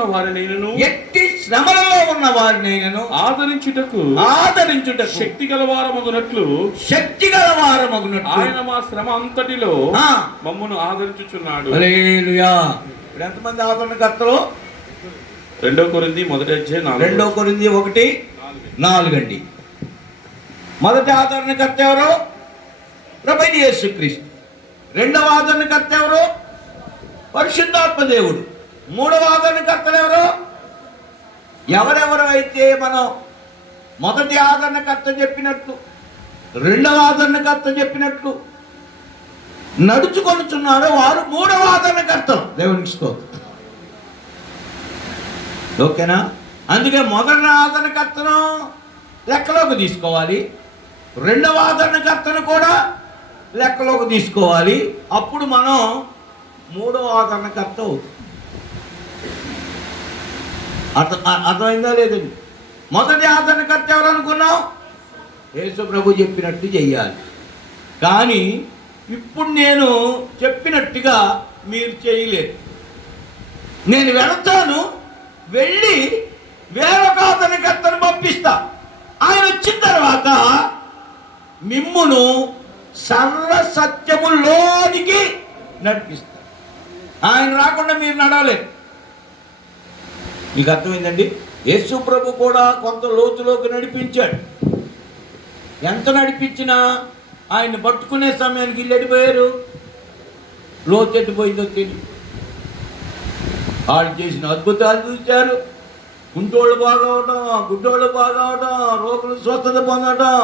ఉన్న వారినైనను ఎట్టి శ్రమలలో ఉన్న వారినైనను ఆదరించుటకు శక్తి గలవారమగునట్లు ఆయన మా శ్రమ అంతటిలో మమ్మను ఆదరించుచున్నాడు. హల్లెలూయా. ఇప్పుడు ఎంతమంది ఆదరణకర్తలు? 2 కొరింథీ మొదటి అధ్యాయం 2 కొరింథీ 1:4 అండి. మొదటి ఆదరణకర్త ఎవరు? ప్రభువైన యేసుక్రీస్తు. రెండవ ఆదరణకర్త ఎవరు? పరిశుద్ధాత్మ దేవుడు. మూడవ ఆదరణకర్తలు ఎవరు? ఎవరెవరు అయితే మనం మొదటి ఆదరణకర్త చెప్పినట్లు, రెండవ ఆదరణకర్త చెప్పినట్లు నడుచుకొనుచున్నారో వారు మూడవ ఆదరణకర్తలు. దేవునికి స్తోత్రం. ఓకేనా? అందుకే మొదటి ఆదరణకర్తను లెక్కలోకి తీసుకోవాలి, రెండవ ఆదరణకర్తను కూడా లెక్కలోకి తీసుకోవాలి. అప్పుడు మనం మూడవ ఆదరణకర్త అవుతుంది. అర్థమైందా లేదండి? మొదటి ఆదరణకర్త ఎవరు అనుకున్నాం? యేసు ప్రభు చెప్పినట్టు చెయ్యాలి. కానీ ఇప్పుడు నేను చెప్పినట్టుగా మీరు చేయలేరు. నేను వెళతాను, వెళ్ళి వేరొక ఆదరణకర్తను పంపిస్తా. ఆయన వచ్చిన తర్వాత మిమ్మును సర్వసత్యములోనికి నడిపిస్తా. ఆయన రాకుండా మీరు నడవలేరు. మీకు అర్థమైందండి? యేసు ప్రభు కూడా కొంత లోతులోకి నడిపించాడు. ఎంత నడిపించినా ఆయన పట్టుకునే సమయానికి ఇల్లు ఎడిపోయారు. లోతు ఎట్టిపోయిందో తెలియదు. వాళ్ళు చేసిన అద్భుతాలు చూశారు. గుంటోళ్ళు బాగవడం, గుడ్డోళ్ళు బాగవడం, రోగులు స్వస్థత పొందడం,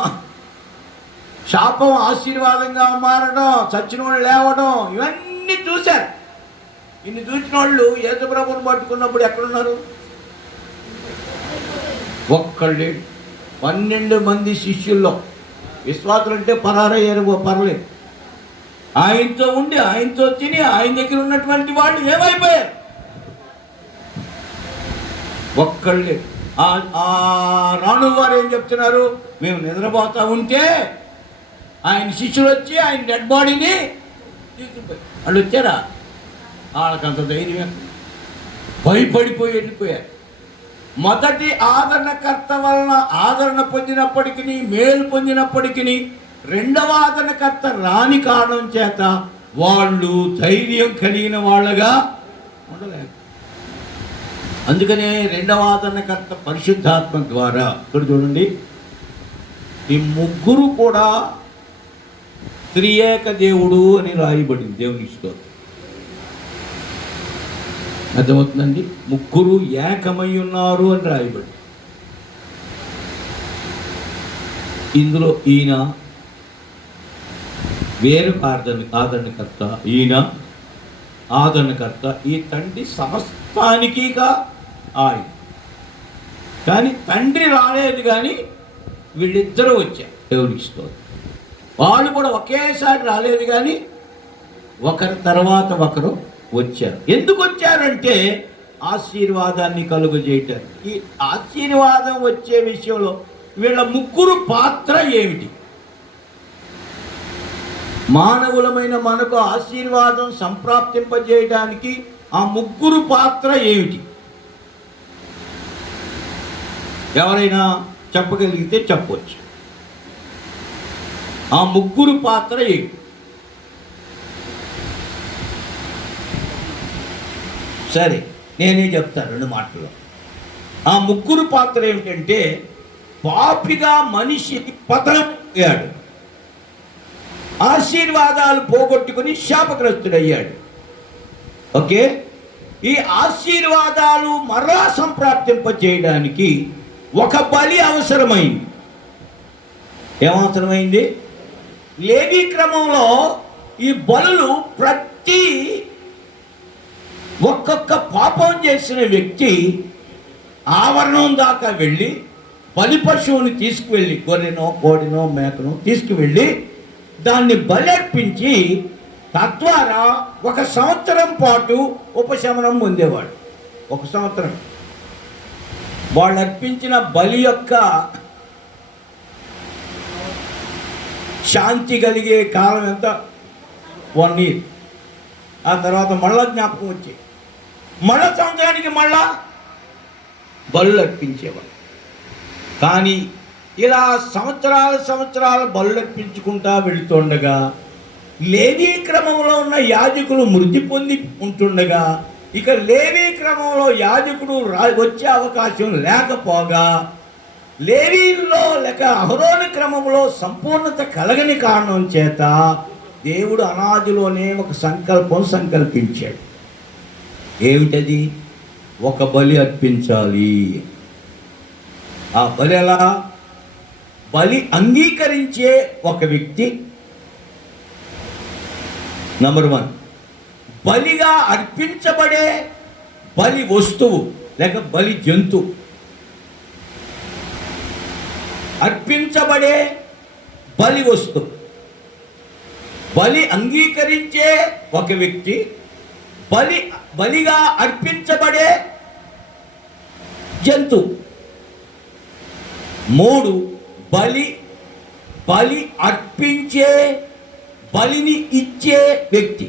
శాపం ఆశీర్వాదంగా మారడం, చచ్చిన వాళ్ళు లేవడం, ఇవన్నీ చూశారు. ఇన్ని చూసిన వాళ్ళు యేసు ప్రభువుని పట్టుకున్నప్పుడు ఎక్కడున్నారు? ఒక్కళ్ళే. 12 మంది శిష్యుల్లో విశ్వాసులు అంటే పరారయ్యారు, పర్లేదు. ఆయనతో ఉండి, ఆయనతో తిని, ఆయన దగ్గర ఉన్నటువంటి వాళ్ళు ఏమైపోయారు? ఒక్కళ్ళే. రాను వారు ఏం చెప్తున్నారు? మేము నిద్రపోతా ఉంటే ఆయన శిష్యులు వచ్చి ఆయన డెడ్ బాడీని తీసుకుపోయి. వాళ్ళు వచ్చారా? వాళ్ళకంత ధైర్యం, భయపడిపోయి వెళ్ళిపోయారు. మొదటి ఆదరణకర్త వలన ఆదరణ పొందినప్పటికీ, మేలు పొందినప్పటికీ, రెండవ ఆదరణకర్త రాని కారణం చేత వాళ్ళు ధైర్యం కలిగిన వాళ్ళగా ఉండలేరు. అందుకనే రెండవ ఆదరణకర్త పరిశుద్ధాత్మ ద్వారా, ఇక్కడ చూడండి, ఈ ముగ్గురు కూడా త్రియేక దేవుడు అని రాయబడింది. దేవుని స్తోత్రం. అర్థమవుతుందండి? ముగ్గురు ఏకమై ఉన్నారు అని రాయబడి. ఇందులో ఈయన వేరు ఆదరణకర్త, ఈయన ఆదరణకర్త. ఈ తండ్రి సమస్తానికిగా ఆయన. కానీ తండ్రి రాలేదు, కానీ వీళ్ళిద్దరూ వచ్చారు. దేవునికి స్తోత్రం. వాళ్ళు కూడా ఒకేసారి రాలేదు, కానీ ఒకరి తర్వాత ఒకరు వచ్చారు. ఎందుకు వచ్చారంటే ఆశీర్వాదాన్ని కలుగజేయటానికి. ఈ ఆశీర్వాదం వచ్చే విషయంలో వీళ్ళ ముగ్గురు పాత్ర ఏమిటి? మానవులమైన మనకు ఆశీర్వాదం సంప్రాప్తింపజేయడానికి ఆ ముగ్గురు పాత్ర ఏమిటి? ఎవరైనా చెప్పగలిగితే చెప్పవచ్చు. ఆ ముగ్గురు పాత్ర ఏమిటి? సరే, నేనే చెప్తాను 2 మాటల్లో. ఆ ముగ్గురు పాత్ర ఏమిటంటే, పాపిగా మనిషి పతనం అయ్యాడు, ఆశీర్వాదాలు పోగొట్టుకుని శాపగ్రస్తుడయ్యాడు. ఓకే, ఈ ఆశీర్వాదాలు మరలా సంప్రాప్తింపజేయడానికి ఒక బలి అవసరమైంది. ఏమవసరమైంది? లేవీ క్రమంలో ఈ బలులు ప్రతి ఒక్కొక్క పాపం చేసిన వ్యక్తి ఆవరణం దాకా వెళ్ళి బలి పశువుని తీసుకువెళ్ళి, గొర్రెనో కోడినో మేకనో తీసుకువెళ్ళి దాన్ని బలర్పించి తద్వారా 1 సంవత్సరం పాటు ఉపశమనం పొందేవాడు. 1 సంవత్సరం వాళ్ళు అర్పించిన బలి యొక్క శాంతి కలిగే కాలం ఎంత? 1 year. ఆ తర్వాత మళ్ళా జ్ఞాపకం వచ్చి మళ్ళా సంవత్సరానికి మళ్ళా బలులు అర్పించేవాడు. కానీ ఇలా సంవత్సరాలు బలులు అర్పించుకుంటా వెళుతుండగా లేవీ క్రమంలో ఉన్న యాజకులు మృతి పొంది ఉంటుండగా ఇక లేవీ క్రమంలో యాజకుడు వచ్చే అవకాశం లేకపోగా లేవీల్లో లేక అహరోను క్రమంలో సంపూర్ణత కలగని కారణం చేత దేవుడు అనాదిలోనే ఒక సంకల్పించాడు. ఏమిటది? ఒక బలి అర్పించాలి. ఆ బలి ఎలా? బలి అంగీకరించే ఒక వ్యక్తి, నంబర్ 1, బలిగా అర్పించబడే బలి వస్తువు లేక బలి జంతువు, అర్పించబడే బలి వస్తువు, బలి అంగీకరించే ఒక వ్యక్తి, బలిగా అర్పించబడే జంతువు. 3, బలి అర్పించే బలిని ఇచ్చే వ్యక్తి.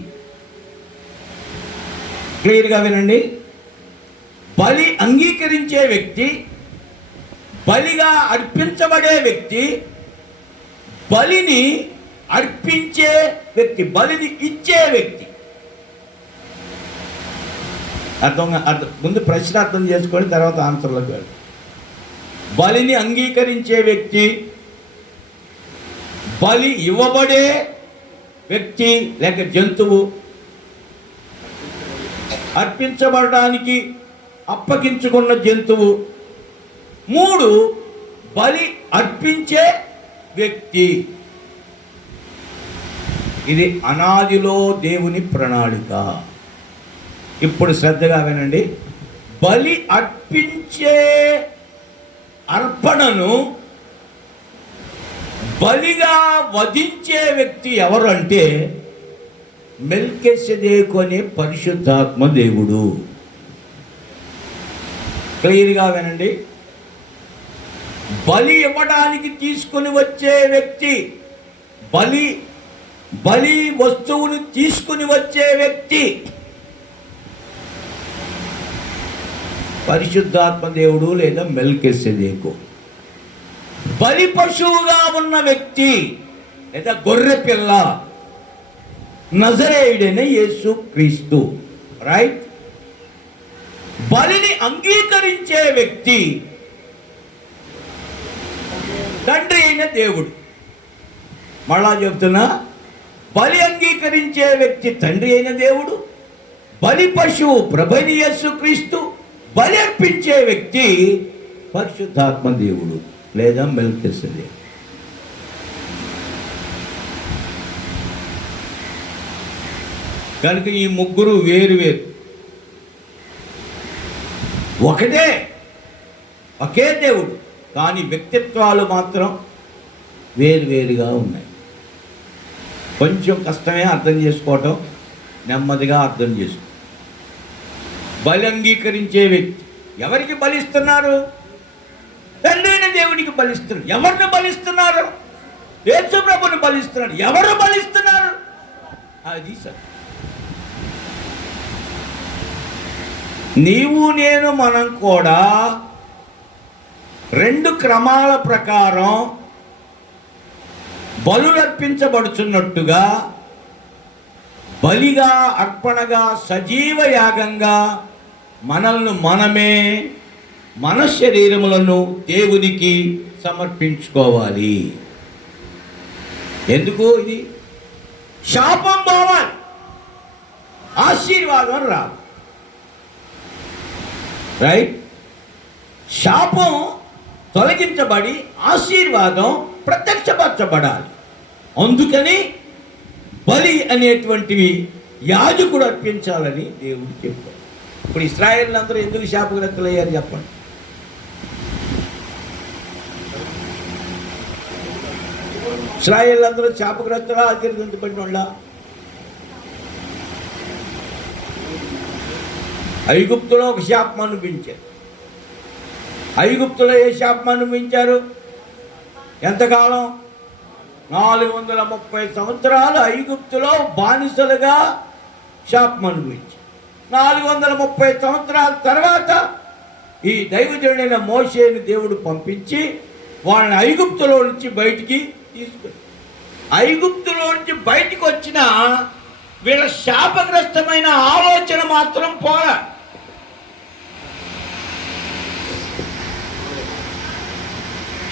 క్లియర్గా వినండి. బలి అంగీకరించే వ్యక్తి, బలిగా అర్పించబడే వ్యక్తి, బలిని అర్పించే వ్యక్తి, బలిని ఇచ్చే వ్యక్తి. ముందు ప్రశ్న అర్థం చేసుకొని తర్వాత ఆన్సర్లోకి వెళ్ళి. బలిని అంగీకరించే వ్యక్తి, బలి ఇవ్వబడే వ్యక్తి లేక జంతువు, అర్పించబడడానికి అప్పగించుకున్న జంతువు. 3, బలి అర్పించే వ్యక్తి. ఇది అనాదిలో దేవుని ప్రణాళిక. ఇప్పుడు శ్రద్ధగా వినండి. బలి అర్పించే అర్పణను బలిగా వధించే వ్యక్తి ఎవరు అంటే మెల్కీసెదెకు అనే పరిశుద్ధాత్మ దేవుడు. క్లియర్గా వినండి. బలి ఇవ్వడానికి తీసుకుని వచ్చే వ్యక్తి, బలి వస్తువును తీసుకుని వచ్చే వ్యక్తి పరిశుద్ధాత్మ దేవుడు లేదా మెల్కీసెదెకు. బలి పశువుగా ఉన్న వ్యక్తి లేదా గొర్రె పిల్ల నజరేయుడైన యేసు క్రీస్తు. రైట్. బలిని అంగీకరించే వ్యక్తి తండ్రి అయిన దేవుడు. మళ్ళా చెప్తున్నా, బలి అంగీకరించే వ్యక్తి తండ్రి అయిన దేవుడు, బలి పశువు ప్రభువైన యేసు క్రీస్తు, బలి అర్పించే వ్యక్తి పరిశుద్ధాత్మ దేవుడు లేదా మెల్కీసెదెకు. కనుక ఈ ముగ్గురు వేరు, ఒకే దేవుడు, కానీ వ్యక్తిత్వాలు మాత్రం వేరుగా ఉన్నాయి. కొంచెం కష్టమే అర్థం చేసుకోవటం, నెమ్మదిగా అర్థం చేసుకో. బలి అంగీకరించే వ్యక్తి ఎవరికి బలిస్తున్నారు? తండ్రి అయిన దేవునికి బలిస్తున్నారు. ఎవరిని బలిస్తున్నారు? యేసు ప్రభువుని బలిస్తున్నారు. ఎవరు బలిస్తున్నారు? అది సార్. నీవు నేను మనం కూడా 2 క్రమాల ప్రకారం బలులు అర్పించబడుచున్నట్టుగా బలిగా, అర్పణగా, సజీవ యాగంగా మనమే మన శరీరములను దేవునికి సమర్పించుకోవాలి. ఎందుకు? ఇది శాపం పోవాలి, ఆశీర్వాదం రావాలి. రైట్. శాపం తొలగించబడి ఆశీర్వాదం ప్రత్యక్షపరచబడాలి. అందుకని బలి అనేటువంటివి యాజకుడు అర్పించాలని దేవుడు చెప్పాడు. ఇప్పుడు ఇశ్రాయేలులందరూ ఎందుకు శాపగ్రస్తులయ్యారు చెప్పండి? ఇశ్రాయేలులందరూ శాపగ్రస్తులా ఆశీర్వదించబడిన వాళ్ళ? ఐగుప్తులో ఒక శాపం అనుభవించారు. ఐగుప్తులో ఏ శాపం అనుభవించారు? ఎంతకాలం? 430 సంవత్సరాలు ఐగుప్తులో బానిసలుగా శాపం అనుభవించారు. 430 సంవత్సరాల తర్వాత ఈ దైవజనుడైన మోషేని దేవుడు పంపించి వాళ్ళని ఐగుప్తులో నుంచి బయటికి తీసుకొని, ఐగుప్తులో నుంచి బయటికి వచ్చిన వీళ్ళ శాపగ్రస్తమైన ఆలోచన మాత్రం పోరా.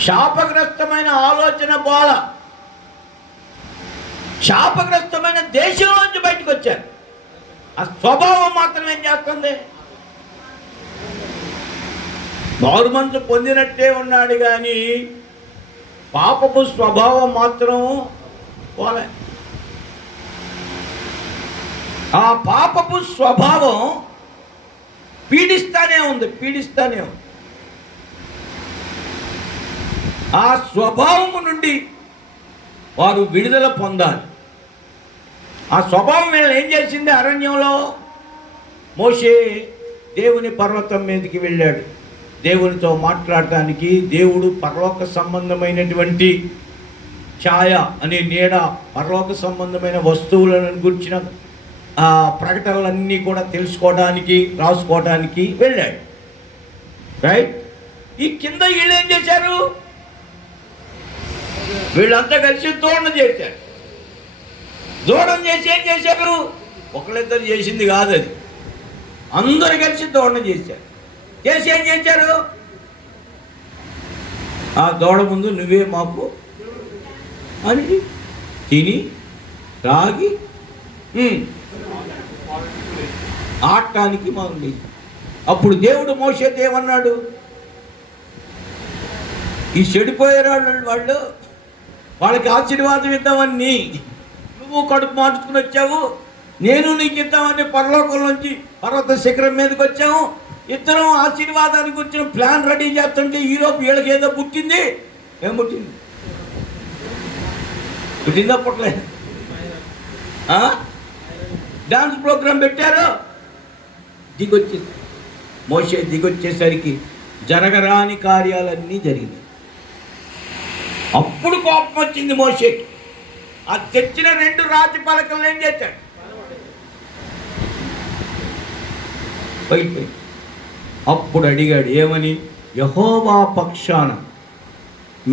శాపగ్రస్తమైన ఆలోచన పోల, శాపగ్రస్తమైన దేశంలోంచి బయటకు వచ్చారు. ఆ స్వభావం మాత్రం ఏం చేస్తుంది? మారుమనసు పొందినట్టే ఉన్నాడు కానీ పాపపు స్వభావం మాత్రం పోలే. ఆ పాపపు స్వభావం పీడిస్తానే ఉంది. ఆ స్వభావము నుండి వారు విడుదల పొందాలి. ఆ స్వభావం ఏం చేసింది? అరణ్యంలో మోషే దేవుని పర్వతం మీదకి వెళ్ళాడు దేవునితో మాట్లాడటానికి. దేవుడు పరలోక సంబంధమైనటువంటి ఛాయ అనే నీడ, పరలోక సంబంధమైన వస్తువులను గురించిన ప్రకటనలన్నీ కూడా తెలుసుకోవడానికి, రాసుకోవడానికి వెళ్ళాడు. రైట్? ఈ కింద వీళ్ళు ఏం చేశారు? వీళ్ళంతా కలిసి దూడన చేశారు. దూడన చేసి ఏం చేశారు? ఒకళ్ళిద్దరు చేసింది కాదు అది, అందరు కలిసి దూడన చేశారు. చేసి ఏం చేశారు? ఆ దూడ ముందు నువ్వే మాకు అని తిని తాగి ఆడటానికి మాకు. అప్పుడు దేవుడు మోషేతో ఏమన్నాడు? ఈ చెడిపోయారు వాళ్ళు, వాళ్ళకి ఆశీర్వాదం ఇద్దామని నువ్వు కడుపు మార్చుకుని వచ్చావు, నేను నీకు ఇద్దామని పరలోకంలోంచి పర్వత శిఖరం మీదకి వచ్చాము. ఇద్దరం ఆశీర్వాదానికి వచ్చిన ప్లాన్ రెడీ చేస్తుంటే ఈలోపు వీళ్ళకి ఏదో పుట్టింది. ఏం పుట్టింది? పుట్టిందా? పుట్టలేదు. డాన్స్ ప్రోగ్రాం పెట్టారు. దిగొచ్చింది మోషే. దిగొచ్చేసరికి జరగరాని కార్యాలన్నీ జరిగినాయి. అప్పుడు కోపం వచ్చింది మోషేకి. ఆ తెచ్చిన 2 రాతి పలకలను ఏం చేశాడు? పోయిపోయి. అప్పుడు అడిగాడు ఏమని? యెహోవా పక్షాన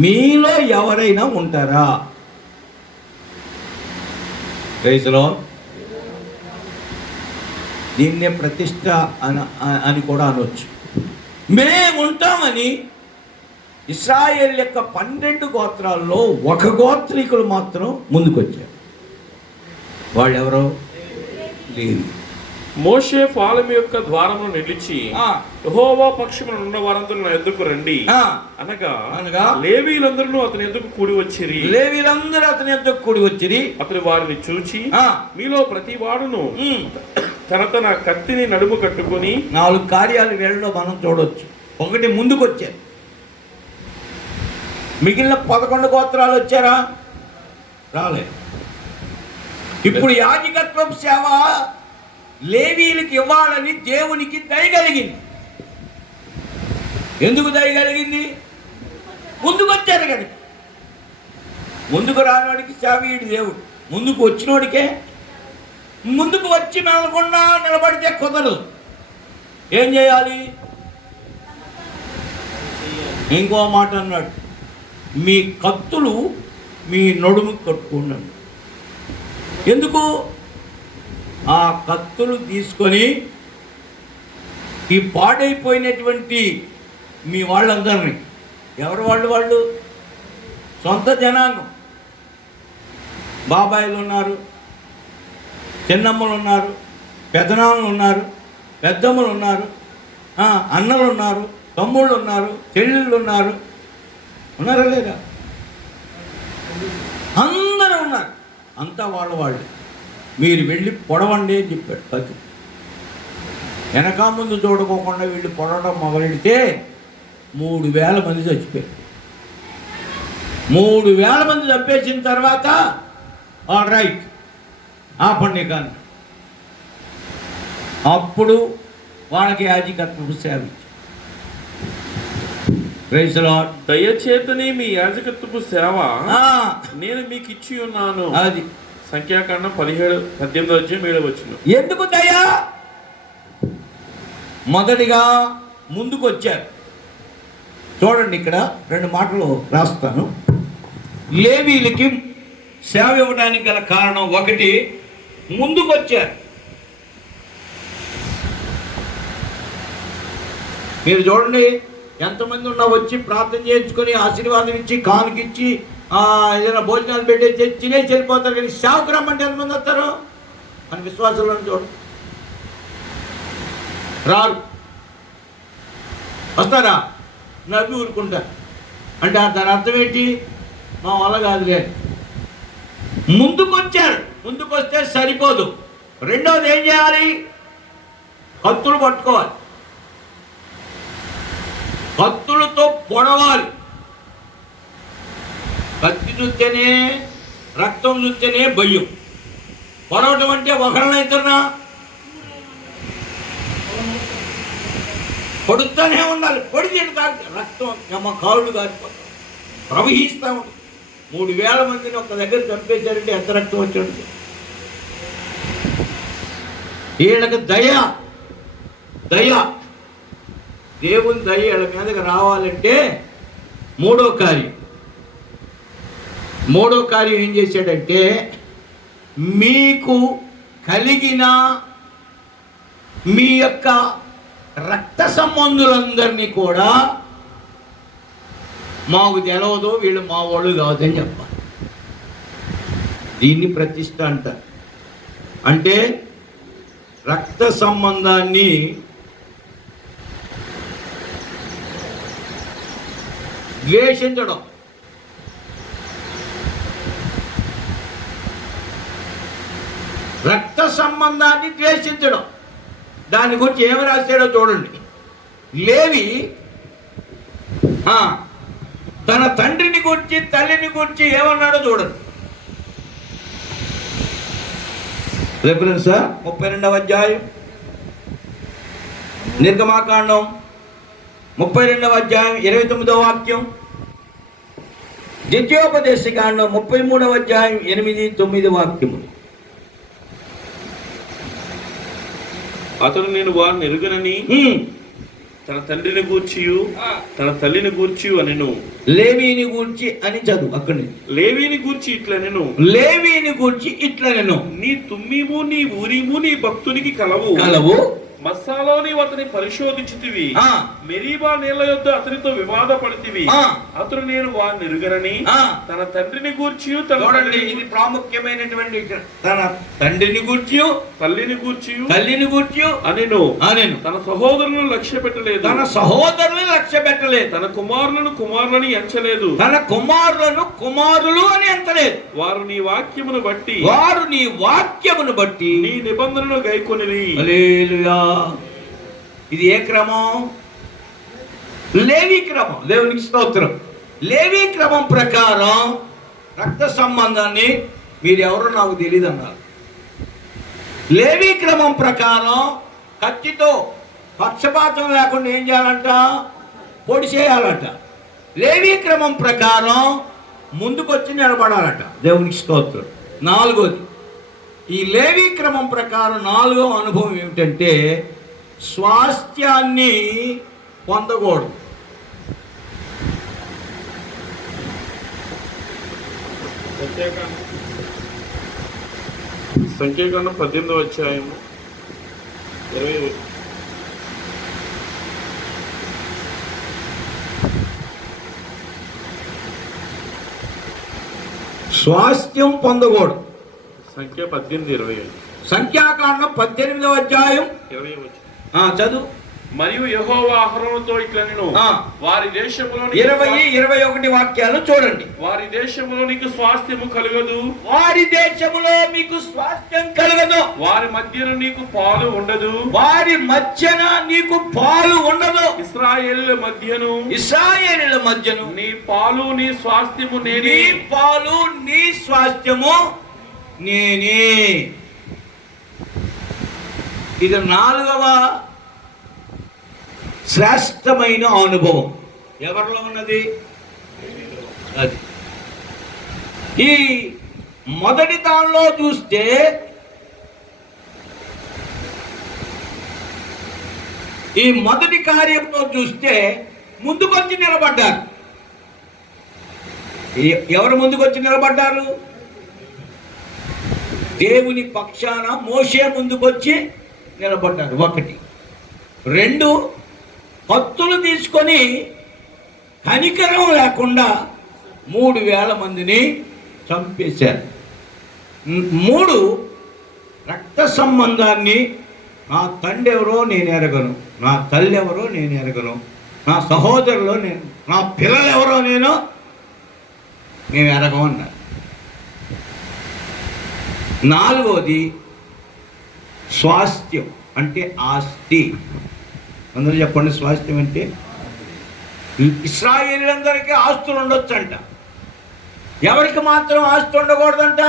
మీలో ఎవరైనా ఉంటారా? Praise the lord. దీన్నే ప్రతిష్ట అని కూడా అనొచ్చు. మేము ఉంటామని ఇశ్రాయేల్ యొక్క 12 గోత్రాల్లో ఒక గోత్రీకులు మాత్రం ముందుకొచ్చారు. వాళ్ళెవరో లేరు. మోషే పాలెము యొక్క ద్వారమును నిలిచి యెహోవా పక్షమున ఉన్న వారందరూ నా ఎద్దుకు రండి అనగా లేవీలందరూ అతని ఎద్దుకు కూడి వచ్చిరి. లేవీలందరూ అతని ఎద్దుకు కూడి వచ్చిరి. అతని వారిని చూచి మీలో ప్రతి వాడును తన కత్తిని నడుము కట్టుకొని 4 కార్యాలు వీళ్ళలో మనం చూడవచ్చు. ఒకటి, ముందుకు వచ్చారు. మిగిలిన 11 గోత్రాలు వచ్చారా? రాలేదు. ఇప్పుడు యాజకత్వపు సేవ లేవీలకు ఇవ్వాలని దేవునికి దయగలిగింది. ఎందుకు దయగలిగింది? ముందుకు వచ్చారు కనుక. ముందుకు రానివాడికి సేవయుడు దేవుడు. ముందుకు వచ్చినోడికే. ముందుకు వచ్చి మెలకుండా నిలబడితే కుదరదు. ఏం చేయాలి? ఇంకో మాట అన్నాడు, మీ కత్తులు మీ నడుము కట్టుకోండి. ఎందుకు? ఆ కత్తులు తీసుకొని ఈ పాడైపోయినటువంటి మీ వాళ్ళందరినీ, ఎవరు వాళ్ళు? సొంత జనాంగం. బాబాయిలు ఉన్నారు, చిన్నమ్మలు ఉన్నారు, పెద్దనాన్నలు ఉన్నారు, పెద్దమ్మలు ఉన్నారు, అన్నలు ఉన్నారు, తమ్ముళ్ళు ఉన్నారు, చెల్లెళ్ళు ఉన్నారు. ఉన్నారా లేదా? అందరూ ఉన్నారు. అంతా వాళ్ళు. మీరు వెళ్ళి పొడవండి అని చెప్పాడు. పది వెనక ముందు చూడుకోకుండా వీళ్ళు పొడవడం మొదలెడితే 3000 మంది చచ్చిపోయారు. 3000 మంది చంపేసిన తర్వాత ఆల్ రైట్ ఆపండి కానీ అప్పుడు వాళ్ళకి యాజకత్వపు సేవ ఇచ్చారు. Praise the Lord. దయచేతనే మీ యాజకత్వపు సేవ నేను మీకు ఇచ్చి ఉన్నాను. అది సంఖ్యాకాండం 17:18 ఎందుకు దయా? మొదటిగా ముందుకు వచ్చారు. చూడండి, ఇక్కడ 2 మాటలు రాస్తాను. లేవీలకి సేవ ఇవ్వడానికి గల కారణం 1, ముందుకు వచ్చారు. మీరు చూడండి, ఎంతమంది ఉన్నా వచ్చి ప్రార్థన చేయించుకొని ఆశీర్వాదం ఇచ్చి కానుకిచ్చి ఏదైనా భోజనాలు పెట్టే తినేసి వెళ్ళిపోతారు. కానీ సేవకు రమ్మంటే ఎంతమంది వస్తారు? మన విశ్వాసంలో చూడండి, రారు. వస్తారా? నవ్వి ఊరుకుంటారు. అంటే దాని అర్థం ఏంటి? మా వల్ల కాదులే. ముందుకు వచ్చారు. ముందుకు వస్తే సరిపోదు, రెండోది ఏం చేయాలి? కత్తులు పట్టుకోవాలి, కత్తులతో పొడవాలి. కత్తి చూస్తేనే రక్తం చూస్తేనే భయం. పొడవటం అంటే ఒకరినైతున్నా పొడుతూనే ఉండాలి. పొడితే రక్తం అమ్మ కాళ్ళు కారిపోతాయి, ప్రవహిస్తూ ఉంటుంది. 3000 మందిని ఒక దగ్గర చంపేశారంటే ఎంత రక్తం వచ్చాడు? వీళ్ళకి దయ దేవుని దయ వీళ్ళ మీదకి రావాలంటే మూడో కార్యం ఏం చేశాడంటే, మీకు కలిగిన మీ యొక్క రక్త సంబంధులందరినీ కూడా మాకు తెలవదు, వీళ్ళు మా వాళ్ళు కాదని చెప్పాలి. దీన్ని ప్రతిష్ట అంటారు. అంటే రక్త సంబంధాన్ని ద్వేషించడం. రక్త సంబంధాన్ని ద్వేషించడం. దాని గురించి ఏమి రాశాడో చూడండి. లేవి తన తండ్రిని గురించి తల్లిని గురించి ఏమన్నాడో చూడండి. రిఫరెన్స్ 32వ అధ్యాయం, నిర్గమాకాండం 32వ అధ్యాయం 29వ వాక్యం, ద్వితీయోపదేశకాండం 33వ అధ్యాయం 8-9 వాక్యములు. అతడు నేను వారిని ఎరుగనని తన తండ్రిని గూర్చియు తన తల్లిని గూర్చి అనెను. లేవీని గూర్చి అని చదువు అక్కడి. లేవీని గూర్చి ఇట్లనెను, లేవీని గూర్చి ఇట్లనెను, నీ తుమ్మీము నీ ఊరిము నీ భక్తునికి కలవు. మస్సాలో నీవు అతని పరిశోధించితివి, మెరీబా నీళ్ల యొద్ద అతనితో వివాదపడితివి. అతడు నేను వారిని ఎరుగనని తన తండ్రిని గూర్చి ఇది ప్రాముఖ్యమైనటువంటి, తన తండ్రిని గూర్చి తల్లిని గూర్చి అనెను. తన సహోదరులను లక్ష్య పెట్టలేదు, తన కుమారులను ఎంచలేదు, తన కుమారులను కుమారులు అని ఎంచలేదు. వారు నీ వాక్యమును బట్టి నీ నిబంధనను గైకొనిరి. హల్లెలూయా. ఇది ఏ క్రమం? లేవీ క్రమం. దేవునికి స్తోత్రం. లేవీ క్రమం ప్రకారం రక్త సంబంధాన్ని మీరెవరో నాకు తెలియదు అన్నారు. లేవీ క్రమం ప్రకారం కత్తితో పక్షపాతం లేకుండా ఏం చేయాలంట? పొడి చేయాలంట. లేవీ క్రమం ప్రకారం ముందుకొచ్చి నిలబడాలట. దేవునికి స్తోత్రం. 4వది, ఈ లేవీ క్రమం ప్రకారం 4వ అనుభవం ఏమిటంటే, స్వాస్థ్యాన్ని పొందకూడదు. సంఖ్యాకాండం 18వ అధ్యాయము 20. స్వాస్థ్యం పొందకూడదు. సంఖ్య 18:20. సంఖ్యాకాండం 18వ అధ్యాయం 20 చదువు. మరియు యెహోవా అహరోనుతో ఇట్లనెను, వారి దేశములో 20-21 వాక్యాలు చూడండి. వారి దేశములో నీకు స్వాస్థ్యము కలుగదు, వారి దేశములో మీకు స్వాస్థ్యం కలుగదు. వారి మధ్యన నీకు పాలు ఉండదు, వారి మధ్యన నీకు పాలు ఉండదు. ఇశ్రాయేలుల మధ్యను నీ పాలు నీ స్వాస్థ్యము నేనే. పాలు నీ స్వాస్థ్యము నేనే. ఇది 4వ శ్రేష్టమైన అనుభవం ఎవరిలో ఉన్నది? అది ఈ మొదటి దానిలో చూస్తే ఈ మొదటి కార్యంలో చూస్తే ముందుకొచ్చి నిలబడ్డారు. ఎవరు ముందుకొచ్చి నిలబడ్డారు? దేవుని పక్షాన మోషే ముందుకొచ్చి నిలబడ్డారు. 1. 2, కత్తులు తీసుకొని కనికరం లేకుండా 3,000 మందిని చంపేశారు. 3, రక్త సంబంధాన్ని నా తండ్రి ఎవరో నేను ఎరగను, నా తల్లి ఎవరో నేను ఎరగను, నా సహోదరులో నా పిల్లలు ఎవరో మేము ఎరగమన్నారు. 4వది స్వాస్థ్యం అంటే ఆస్తి. అందరూ చెప్పండి, స్వాస్థ్యం అంటే ఇశ్రాయేలీయులందరికీ ఆస్తులు ఉండొచ్చంట. ఎవరికి మాత్రం ఆస్తి ఉండకూడదంట?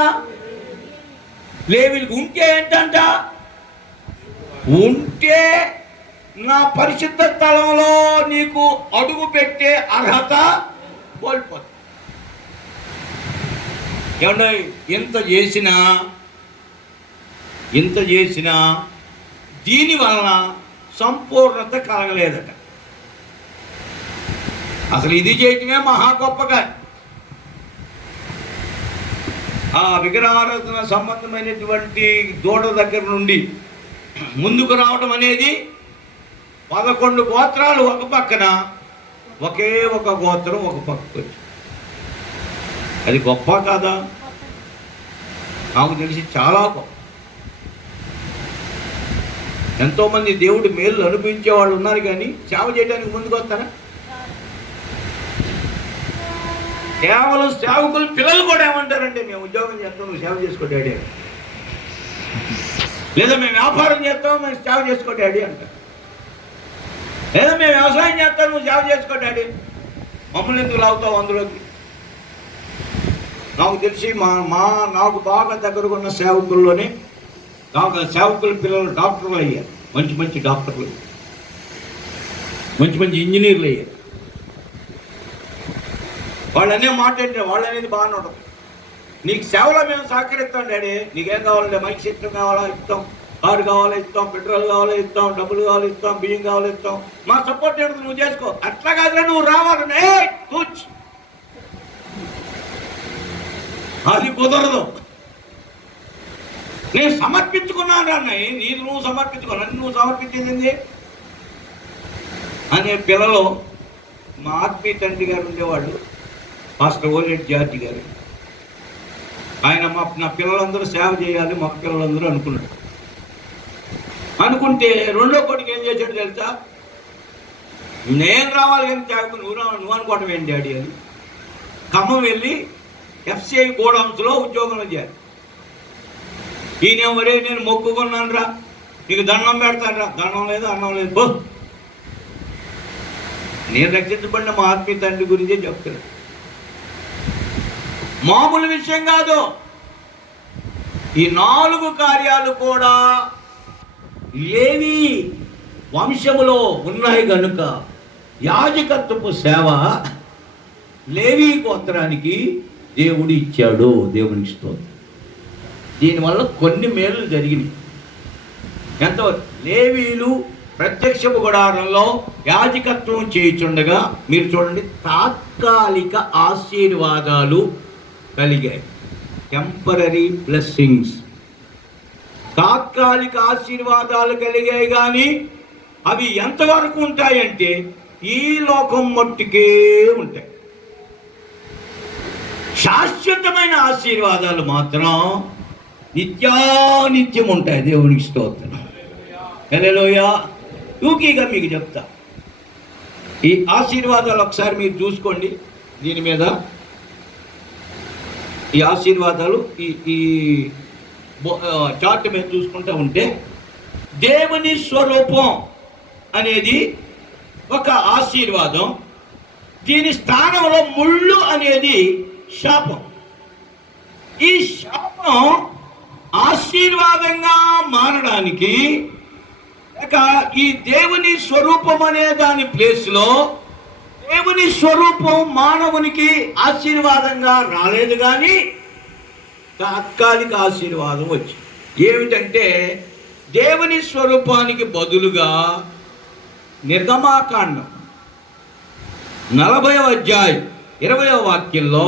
లేవీయులకు. ఉంటే ఏంటంట? ఉంటే నా పరిశుద్ధ స్థలంలో నీకు అడుగు పెట్టే అర్హత కోల్పోతుంది. ఏమన్నా ఇంత చేసినా దీని వలన సంపూర్ణత కలగలేదట. అసలు ఇది చేయటమే మహా గొప్పగా. ఆ విగ్రహారాధన సంబంధమైనటువంటి దూడ దగ్గర నుండి ముందుకు రావడం అనేది 11 గోత్రాలు ఒక పక్కన, ఒకే ఒక గోత్రం ఒక పక్కకు వచ్చి, అది గొప్ప కాదా? నాకు తెలిసి చాలా గొప్ప. ఎంతోమంది దేవుడి మేలు అనుభవించే వాళ్ళు ఉన్నారు, కానీ సేవ చేయడానికి ముందుకు వస్తారా? కేవలం సేవకులు పిల్లలు కూడా ఏమంటారంటే, మేము ఉద్యోగం చేస్తాం, నువ్వు సేవ చేసుకో డాడీ, లేదా మేము వ్యాపారం చేస్తాం, మేము సేవ చేసుకో డాడీ అంటారు. లేదా మేము వ్యవసాయం చేస్తాం, నువ్వు సేవ చేసుకో డాడీ, మమ్మల్ని ఎందుకు లాగుతావు అందులోకి? నాకు తెలిసి నాకు బాగా దగ్గరకున్న సేవకుల్లోనే సేవకుల పిల్లలు డాక్టర్లు అయ్యారు. మంచి డాక్టర్లు, మంచి ఇంజనీర్లు అయ్యారు. వాళ్ళు అనే మాట ఏంటంటే, వాళ్ళు అనేది బాగానే ఉండదు. నీకు సేవలో మేము సహకరిస్తాం డాడీ, నీకేం కావాలంటే మైక్ సిస్టమ్ కావాలా ఇస్తాం, కారు కావాలా ఇస్తాం, పెట్రోల్ కావాలా ఇస్తాం, డబ్బులు కావాలా ఇస్తాం, బియ్యం కావాలా ఇస్తాం, మా సపోర్ట్ ఏంటో నువ్వు చేసుకో. అట్లా కాదులే, నువ్వు రావాలని కూర్చు, అది కుదరదు. నేను సమర్పించుకున్నాను అన్నయ్య, నీది నువ్వు సమర్పించుకున్నా, నువ్వు సమర్పించింది అనే పిల్లలు. మా ఆత్మీయ తండ్రి గారు ఉండేవాళ్ళు, మాస్టర్ ఓలేట్ జార్జి గారు. ఆయన నా పిల్లలందరూ సేవ చేయాలి, మా పిల్లలందరూ అనుకున్నాడు. అనుకుంటే రెండో కొడుకు ఏం చేశాడు తెలుసా? నేను రావాలి కానీ సేవకు నువ్వు అనుకోవటం ఏంటి డాడీ అని ఖమ్మం వెళ్ళి FCI గోడౌన్స్లో ఉద్యోగంలో చేయాలి. ఈయనెవరే, నేను మొక్కుకున్నాను రా, నీకు దండం పెడతాను రా, దండం లేదు అన్నం లేదు బో. నేను రక్షించబడిన మా ఆత్మీయ తండ్రి గురించే చెప్తున్నాను. మామూలు విషయం కాదు. ఈ 4 కార్యాలు కూడా లేవి వంశములో ఉన్నాయి కనుక యాజకత్వపు సేవ లేవి గోత్రానికి దేవుడు ఇచ్చాడు. దేవునికి స్తోత్రం. దీనివల్ల కొన్ని మేలు జరిగినాయి. ఎంతవరకు? లేవీలు ప్రత్యక్షపు గుడారంలో యాజకత్వం చేయుచుండగా మీరు చూడండి, తాత్కాలిక ఆశీర్వాదాలు కలిగాయి. టెంపరరీ బ్లెస్సింగ్స్, తాత్కాలిక ఆశీర్వాదాలు కలిగాయి. కానీ అవి ఎంతవరకు ఉంటాయంటే ఈ లోకం మట్టుకే ఉంటాయి. శాశ్వతమైన ఆశీర్వాదాలు మాత్రం నిత్యానిత్యం ఉంటాయి. దేవునికి స్తోత్రం. హల్లెలూయా. టూకీగా మీకు చెప్తా, ఈ ఆశీర్వాదాలు ఒకసారి మీరు చూసుకోండి. దీని మీద ఈ ఆశీర్వాదాలు ఈ చార్ట్ మీద చూసుకుంటూ ఉంటే, దేవుని స్వరూపం అనేది ఒక ఆశీర్వాదం. దీని స్థానంలో ముళ్ళు అనేది శాపం. ఈ శాపం ఆశీర్వాదంగా మారడానికి ఈ దేవుని స్వరూపం అనే దాని ప్లేస్లో దేవుని స్వరూపం మానవునికి ఆశీర్వాదంగా రాలేదు, కానీ తాత్కాలిక ఆశీర్వాదం వచ్చింది. ఏమిటంటే దేవుని స్వరూపానికి బదులుగా నిర్గమాకాండం 40వ అధ్యాయం 20వ వాక్యంలో,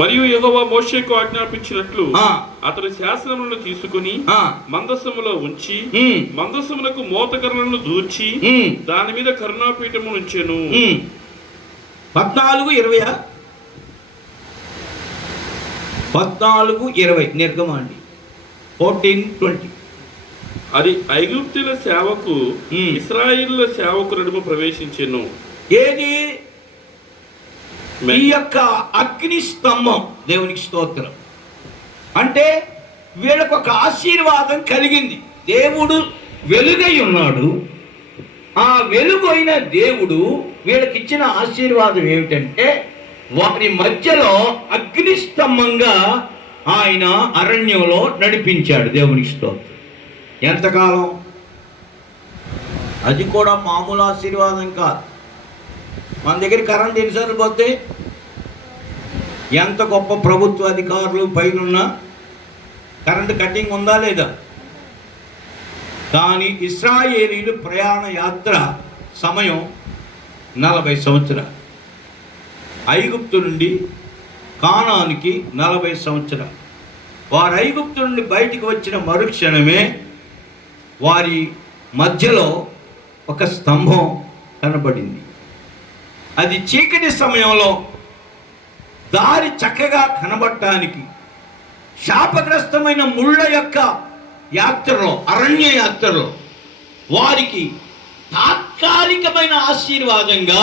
మరియు యెహోవా మోషేకు ఆజ్ఞాపించినట్లు ఆ, అతడు శాసనములను తీసుకుని ఆ, మందసములో ఉంచి ఉమ్, మందసములకు మోతకర్రలను దూర్చి ఉమ్, దాని మీద కరుణాపీఠము ఉంచెను. 14:20 14:20 నిర్గమాండి 14:20. అది ఐగుప్తుల సేవకు ఉమ్. ఇశ్రాయేలుల సేవకు నడుమ ప్రవేశించెను. ఏది? ఈ యొక్క అగ్ని స్తంభం. దేవునికి స్తోత్రం. అంటే వీళ్ళకు ఒక ఆశీర్వాదం కలిగింది. దేవుడు వెలుగై ఉన్నాడు. ఆ వెలుగు అయిన దేవుడు వీళ్ళకి ఇచ్చిన ఆశీర్వాదం ఏమిటంటే, వారి మధ్యలో అగ్ని స్తంభంగా ఆయన అరణ్యంలో నడిపించాడు. దేవునికి స్తోత్రం. ఎంతకాలం? అది కూడా మామూలు ఆశీర్వాదం కాదు. మన దగ్గర కరెంట్ ఎన్నిసార్లు పోతే ఎంత గొప్ప ప్రభుత్వ అధికారులు పైన కరెంటు కట్టింగ్ ఉందా లేదా? కానీ ఇశ్రాయేలీలు ప్రయాణ యాత్ర సమయం 40 సంవత్సరాలు. ఐగుప్తు నుండి కానానుకి 40 సంవత్సరాలు. వారు ఐగుప్తు నుండి బయటికి వచ్చిన మరుక్షణమే వారి మధ్యలో ఒక స్తంభం కనబడింది. అది చీకటి సమయంలో దారి చక్కగా కనబడటానికి, శాపగ్రస్తమైన ముళ్ళ యొక్క యాత్రలో, అరణ్య యాత్రలో వారికి తాత్కాలికమైన ఆశీర్వాదంగా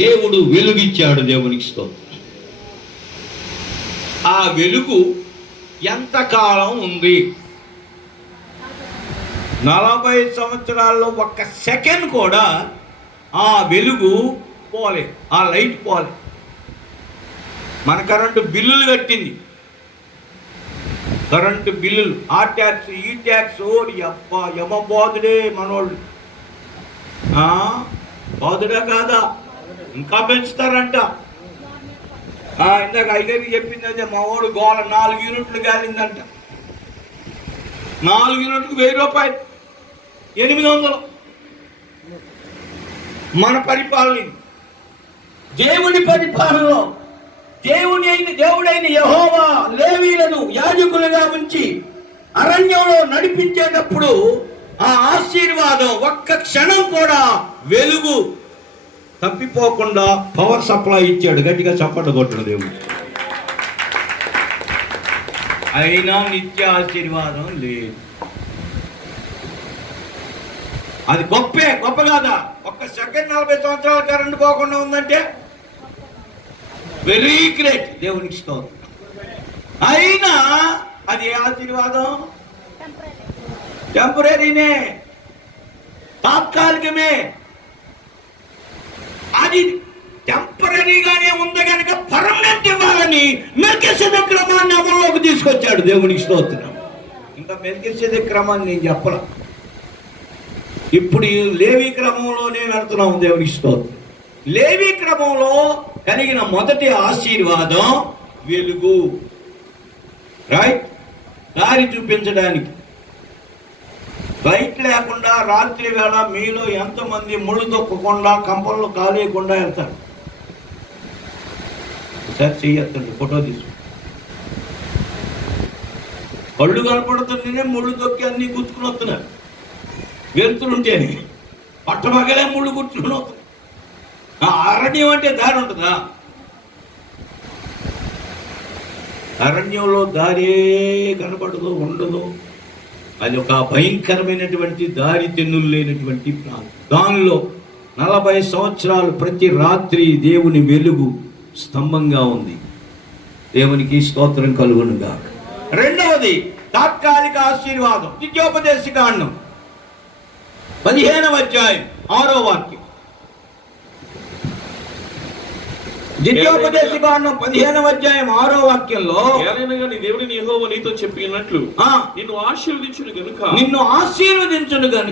దేవుడు వెలుగిచ్చాడు. దేవునికి స్తోత్రం. ఆ వెలుగు ఎంతకాలం ఉంది? 40 సంవత్సరాల్లో ఒక్క సెకండ్ కూడా ఆ వెలుగు పోలే, ఆ లైట్ పోలే. మన కరెంటు బిల్లులు కట్టింది, కరెంటు బిల్లులు, ఆ ట్యాక్స్ ఈ ట్యాక్స్, అప్ప యమ బాధుడే మనోళ్ళు. బాధుడే కాదా, ఇంకా పెంచుతారంట. ఇందాక ఐదేళ్ళకి చెప్పింది అదే, మా వాడు గోల 4 యూనిట్లు గాలిందంట. 4 యూనిట్లకు 1000 రూపాయలు, 800. మన పరిపాలన, దేవుని పరిపాలనలో దేవుడైన యెహోవా లేవీలను యాజకులుగా ఉంచి అరణ్యంలో నడిపించేటప్పుడు ఆ ఆశీర్వాదం ఒక్క క్షణం కూడా వెలుగు తప్పిపోకుండా పవర్ సప్లై ఇచ్చాడు. గట్టిగా చప్పట్లు కొట్టడు దేవుడు. అయినా నిత్య ఆశీర్వాదం లేదు. అది గొప్ప కాదా? ఒక్క సెకండ్ 40 సంవత్సరాల కరెంట్ పోకుండా ఉందంటే వెరీ గ్రేట్. దేవునికి స్తోత్రం. అయినా అది ఏ ఆశీర్వాదం? టెంపరీనే, తాత్కాలికమే. అది టెంపరీగానే ఉంది కనుక పర్మనెంట్ ఇవ్వాలని మెల్కీసెదెకు క్రమాన్ని అమల్లోకి తీసుకొచ్చాడు. దేవునికి స్తోత్రం. ఇంకా మెల్కీసెదెకు క్రమాన్ని నేను చెప్పలా. ఇప్పుడు లేవి క్రమంలోనే వెళ్తున్నాము. దేవునికి స్తోత్రం. లేవి క్రమంలో కలిగిన మొదటి ఆశీర్వాదం వెలుగు. రైట్? దారి చూపించడానికి. లైట్ లేకుండా రాత్రి వేళ మీలో ఎంతమంది ముళ్ళు తొక్కకుండా, కంపల్లో కాలేయకుండా వెళ్తారు? సార్ చెయ్యొద్దండి, ఫోటో తీసు. కళ్ళు కనపడుతుంటేనే ముళ్ళు తొక్కి అన్ని గుచ్చుకుని వస్తున్నారు. వెళ్తుంటేనే పట్టపగలే ముళ్ళు గుచ్చుకుని వస్తున్నారు. అరణ్యం అంటే దారి ఉంటుందా? అరణ్యంలో దారే కనపడదు, ఉండదు. అది ఒక భయంకరమైనటువంటి దారి తెన్నులు లేనటువంటి ప్రాంతం. దానిలో 40 సంవత్సరాలు ప్రతి రాత్రి దేవుని వెలుగు స్తంభంగా ఉంది. దేవునికి స్తోత్రం కలుగునుగా. రెండవది తాత్కాలిక ఆశీర్వాదం. ద్వితీయోపదేశకాండం 15వ అధ్యాయం 6వ వాక్యం. ద్వితీయోపదేశకాండం 15వ అధ్యాయం 6వ వాక్యంలో, ఏలైనగా నీ దేవుడిని యెహోవా నీతో చెప్పినట్లు నిన్ను ఆశీర్వదించును గనుక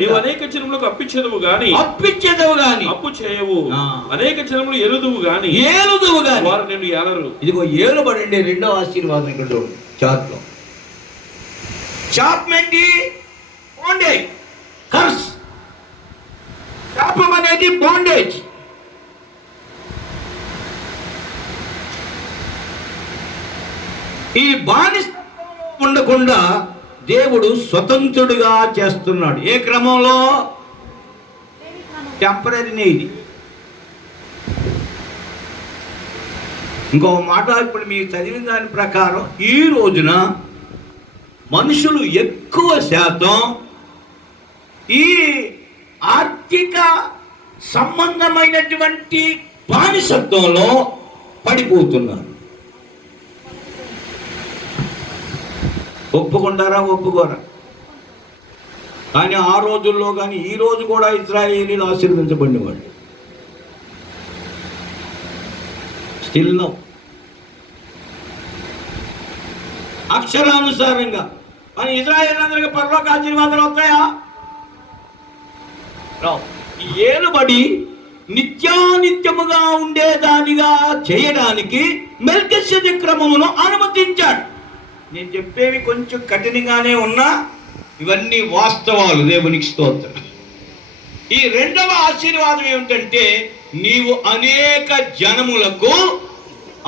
నీవు అనేక జనములకు అప్పిచ్చేదవు గాని అప్పు చేయవు, అనేక జనములు ఏలుదువు గాని వారు నిన్ను ఏలరు. ఇదిగో ఏలుబడండి. రెండో ఆశీర్వాదం ఇక్కడ చార్ట్లో. చాప్ మెంటి కర్స్ శాపం అనేది బాండేజ్. ఈ బానిస ఉండకుండా దేవుడు స్వతంత్రుడిగా చేస్తున్నాడు. ఏ క్రమంలో? టెంపరీనే ఇది. ఇంకో మాట ఇప్పుడు మీరు చదివిన దాని ప్రకారం ఈ రోజున మనుషులు ఎక్కువ శాతం ఈ ఆర్థిక సంబంధమైనటువంటి బానిసత్వంలో పడిపోతున్నారు. ఒప్పుకుంటారా? ఒప్పుకోరా? కానీ ఆ రోజుల్లో కానీ ఈ రోజు కూడా ఇశ్రాయేలీయులు ఆశీర్వదించబడిన వాళ్ళు. స్టిల్ నో అక్షరానుసారంగా. కానీ ఇశ్రాయేలు అందరికీ పరలోక ఆశీర్వాదాలు వస్తాయా? ఈ ఏలుబడి నిత్యానిత్యముగా ఉండేదానిగా చేయడానికి మెల్కిసెదెకు క్రమమును అనుమతించాడు. నేను చెప్పేవి కొంచెం కఠినంగానే ఉన్నా ఇవన్నీ వాస్తవాలు. దేవునికి స్తోత్రం. ఈ రెండవ ఆశీర్వాదం ఏమిటంటే నీవు అనేక జనములకు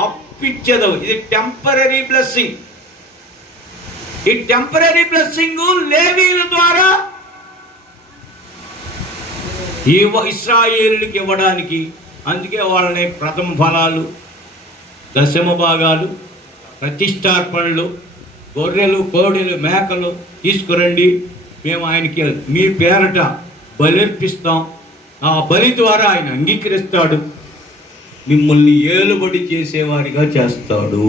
అప్పిచ్చెదవు. ఇది టెంపరరీ బ్లెస్సింగ్. ఈ టెంపరరీ బ్లెస్సింగ్ లేవీయుల ద్వారా ఇశ్రాయేలుకి ఇవ్వడానికి. అందుకే వాళ్ళని ప్రథమ ఫలాలు, దశమ భాగాలు, ప్రతిష్టార్పణలు, గొర్రెలు, కోడెలు, మేకలు తీసుకురండి, మేము ఆయనకి మీ పేరట బలిర్పిస్తాం, ఆ బలి ద్వారా ఆయన అంగీకరిస్తాడు, మిమ్మల్ని ఏలుబడి చేసేవారిగా చేస్తాడు.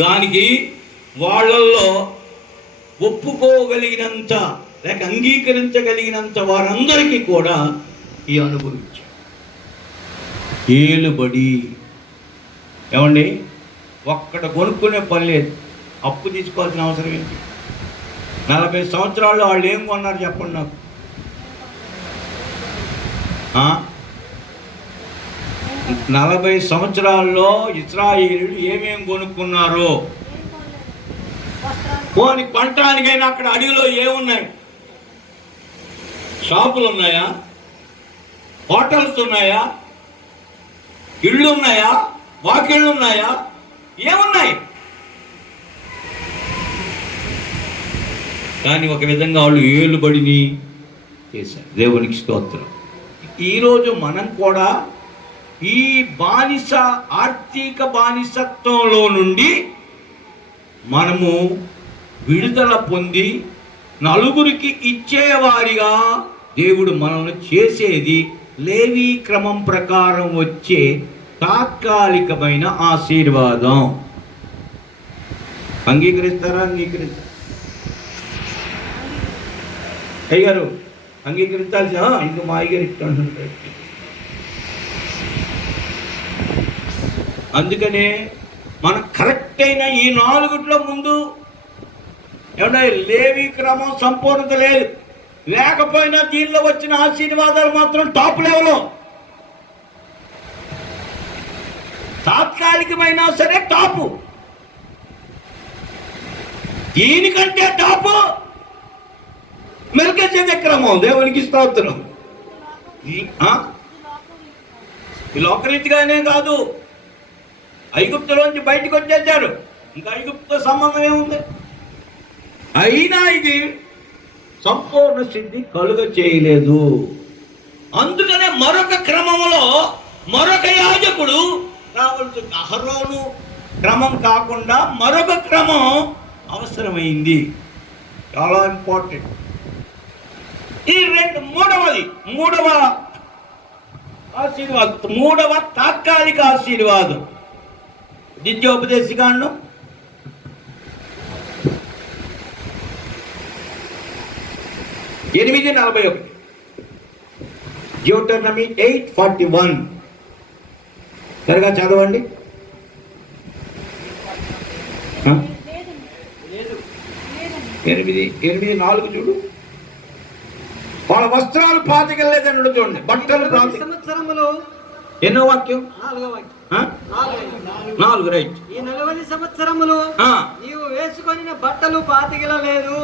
దానికి వాళ్ళల్లో ఒప్పుకోగలిగినంత లేక అంగీకరించగలిగినంత వారందరికీ కూడా ఈ అనుభవించారు ఏలుబడి. ఏమండి, ఒక్కడ కొనుక్కునే పని లేదు, అప్పు తీసుకోవాల్సిన అవసరం ఏంటి? 40 సంవత్సరాల్లో వాళ్ళు ఏం కొన్నారు చెప్పండి నాకు. 40 సంవత్సరాల్లో ఇశ్రాయేలీయులు ఏమేం కొనుక్కున్నారో. పోనీ కొనటానికైనా అక్కడ అడవిలో ఏమున్నాయి? షాపులు ఉన్నాయా? హోటల్స్ ఉన్నాయా? ఇళ్ళు ఉన్నాయా? వాకిళ్ళు ఉన్నాయా? ఏమున్నాయి? కానీ ఒక విధంగా వాళ్ళు ఏలుబడిని చేశారు. దేవునికి స్తోత్రం. ఈరోజు మనం కూడా ఈ బానిస ఆర్థిక బానిసత్వంలో నుండి మనము విడుదల పొంది నలుగురికి ఇచ్చేవారిగా దేవుడు మనల్ని చేసేది లేవీ క్రమం ప్రకారం వచ్చే తాత్కాలికమైన ఆశీర్వాదం. అంగీకరిస్తారా? అంగీకరిస్తారు అయ్యగారు, అంగీకరించాల్సి ఇంక మా అయ్యగారు ఇస్తాను. అందుకనే మనం కరెక్ట్ అయిన ఈ 4 ముందు ఏమన్నా లేవీ క్రమం సంపూర్ణత లేదు. లేకపోయినా దీనిలో వచ్చిన ఆశీర్వాదాలు మాత్రం టాప్ లెవెల్లో. తాత్కాలికమైనా సరే టాపు. దీనికంటే టాపు మెల్కిసెదెకు క్రమం. దేవునికి స్తోత్రం. ఈ లోకరీతిగానే కాదు, ఐగుప్తులోంచి బయటకు వచ్చేసారు, ఇంకా ఐగుప్తుతో సంబంధం ఏముంది? అయినా ఇది సంపూర్ణ సిద్ధి కలుగ చేయలేదు. అందుకనే మరొక క్రమంలో మరొక యాజకుడు రావాల్సి, అహరోను క్రమం కాకుండా మరొక క్రమం అవసరమైంది. చాలా ఇంపార్టెంట్. ఈ మూడవ ఆశీర్వాదం, మూడవ తాత్కాలిక ఆశీర్వాదం ద్వితీయోపదేశకాండం 8:41, డ్యూటెరోనమీ 8:41. సరిగా చదవండి. 8:4 చూడు. వాళ్ళ వస్త్రాలు పాతికెళ్ళలేదన్నాడు చూడండి. బట్టలు సంవత్సరములు. ఎన్నో వాక్యం? 4 రైట్. ఈ 40 సంవత్సరములు నీవు వేసుకొని బట్టలు పాతికెళ్ళలేదు.